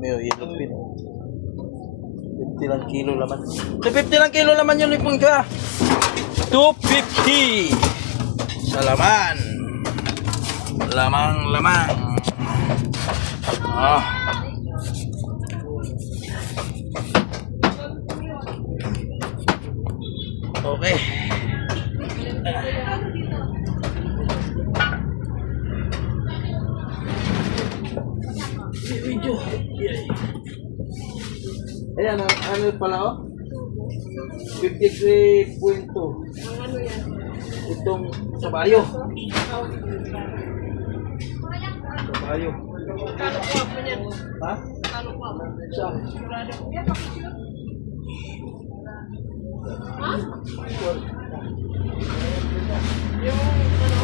Dami o, ilupin. 50 lang kilo laman. So, 50 lang kilo laman yun, ipong ka. 250 sa laman. Lamang. Ah. Okay. Video. Ayan, ano pala oh? 53.2. Ano yan? Itong sabayo. Sabayo. Kano kuha mo yan? Ha? Kano kuha mo? Saan? Sigurado ko yan. Ha? Yung ano?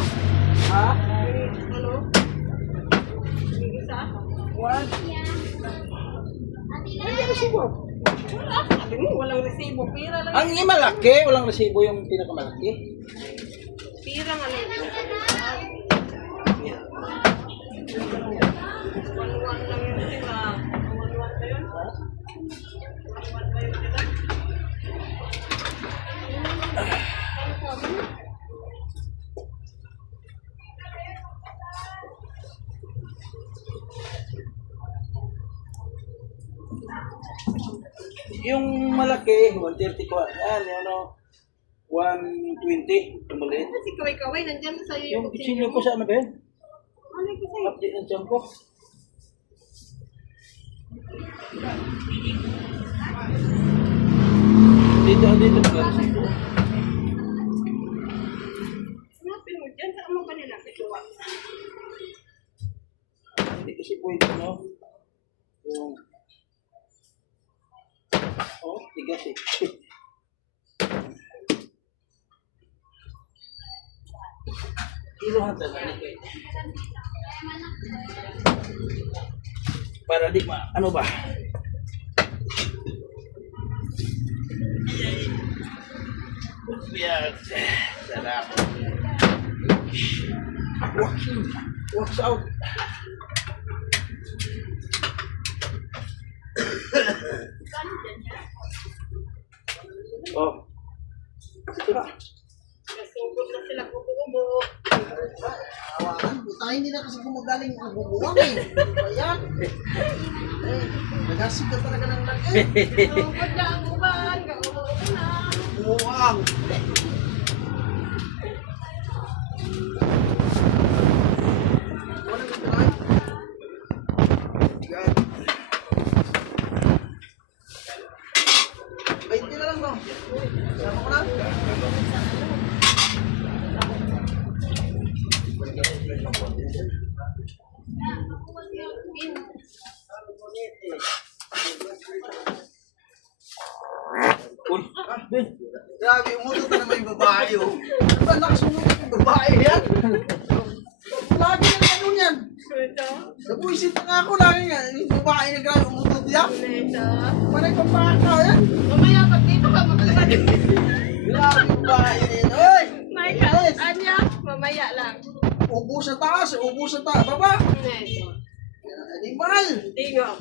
Ha? Yung ano? Yung isa? What? Ay, resibo. Wala. Sabi mo, walang resibo. Pira lang. Ang malaki, walang resibo yung pinakamalaki. Pira nga lang. One-one lang yun sila. One-one ba yun? One-one ba yun sila? Kano kuha mo? Yung malaki, 130 ko. Yan, yung ano, 120. Yung maliit. Kasi kaway-kaway, nandyan sa'yo Yung yung kutsilyo ko sa ano ba yun? Ano yung kasi? Update ng tiyan ko. Dito na resibo. Hanapin mo dyan, saan mo ba nila pituwa? Hindi kasi pwede, no? Yung... Oh, tigas eh. Kilohan talaga kayo. Para di ma... Ano ba? Yan. Sarap. Walks out. Oh. Ito na. Nasugod na sila kubo-kubo. Awakan, buta hindi na kasi gumagaling ang bubuwang eh. Ayan. Eh, nagasig ka talaga ng laki. Nasugod na ang uban, kaubo na. Bubuwang. Walang nagtry. Yan. 20 na lang no. Sama ko na. Uy. Ben. Grabe, umutot na naman yung babae oh. Ba, lakas umutot yung babae yan. Lagi na ano yan. Ito. Nabuisit na nga ako lagi nga. Yung babae na grabe umutot yan. Ito. Panay pagpaka yan. Mamaya, pag dito ka, magkakaroon. Grabe yung babae na yan. Oy! Michael, Anya, mamaya lang. Ubo sa taas, ubo sa taas. Baba! Ito. Animal! Tingo.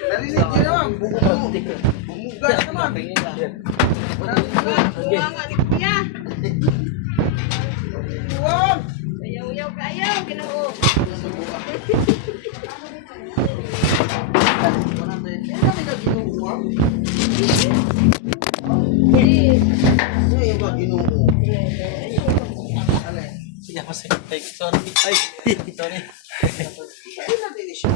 Narinig nyo naman. Bumuga na naman. Maraming buwan. Buwa nga ni Kuya. Buwan! Ayaw-ayaw ka, ayaw. Ginoo. Yan kami ka ginubuwang. Hindi. Ano yung ba ginubuwang? Sige, pasay. Sorry. Ay, sorry. Ay, natin isyo.